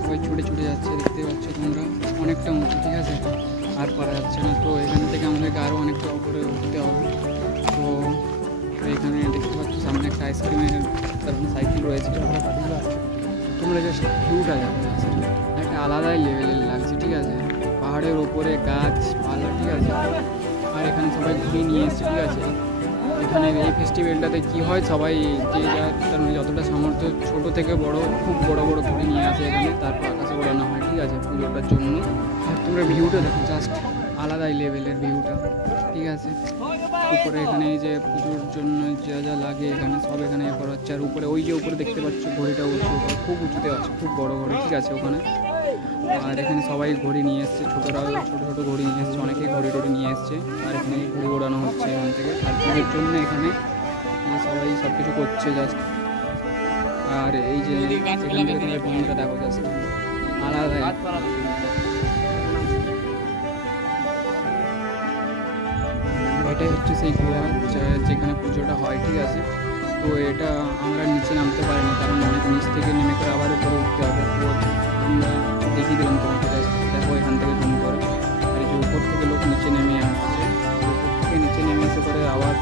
সবাই ছুটে ছুটে যাচ্ছে, দেখতে পাচ্ছ তোমরা, অনেকটা উঁচু, ঠিক আছে, আর পারা যাচ্ছে না। তো এখান থেকে আমাদেরকে আরও অনেকটা উপরে উঠতে হবে। তো এখানে দেখতে পাচ্ছ সামনে একটা আইসক্রিমের কারণ সাইকেল রয়েছে। তোমরা জাস্ট ভিউটা দেখো, একটা আলাদাই লেভেলের লাগছে, ঠিক আছে, পাহাড়ের ওপরে গাছপালা, ঠিক আছে, আর এখানে সবাই ঘুরে নিয়ে এসছে, ঠিক আছে। এখানে এই ফেস্টিভ্যালটাতে কী হয়, সবাই যে যার মানে যতটা সামর্থ্য, ছোট থেকে বড়, খুব বড় বড় করে নিয়ে আসে এখানে, তারপর আকাশে ওড়ানো হয়, ঠিক আছে, পুজোটার জন্য। আর তোমরা ভিউটা দেখো, জাস্ট আলাদাই লেভেলের ভিউটা, ঠিক আছে। উপরে এখানে এই যে পুজোর জন্য যা যা লাগে এখানে সব এখানে করা হচ্ছে। আর উপরে ওই যে উপরে দেখতে পাচ্ছ ঘড়িটা উঁচু, খুব উঁচুতে আছে, খুব বড় ঘড়ি, ঠিক আছে ওখানে। আর এখানে সবাই ঘড়ি নিয়ে এসছে, ছোটোরাও ছোটো ছোটো ঘড়ি নিয়ে এসছে, অনেকেই ঘড়ি টড়ি নিয়ে এসছে। আর এখানে ঘড়ি ওড়ানো হচ্ছে এখান থেকে, আর পুজোর জন্য এখানে সবাই সব কিছু করছে জাস্ট। আর এই যে এখান থেকে তোমরা ভিউটা দেখো, জাস্ট আলাদা। এটাই হচ্ছে সেই ঘোড়া যেখানে পুজোটা হয়, ঠিক আছে। তো এটা আমরা নিচে নামতে পারিনি, কারণ অনেক নিচ থেকে নেমে করে আবার উপরে উঠতে হবে। তো আমরা দেখিয়ে দিলাম তোমাকে, দেখো এখান থেকে জুম করে। আর এই যে উপর থেকে লোক নিচে নেমে আসছে, উপর থেকে নিচে নেমে এসে করে আবার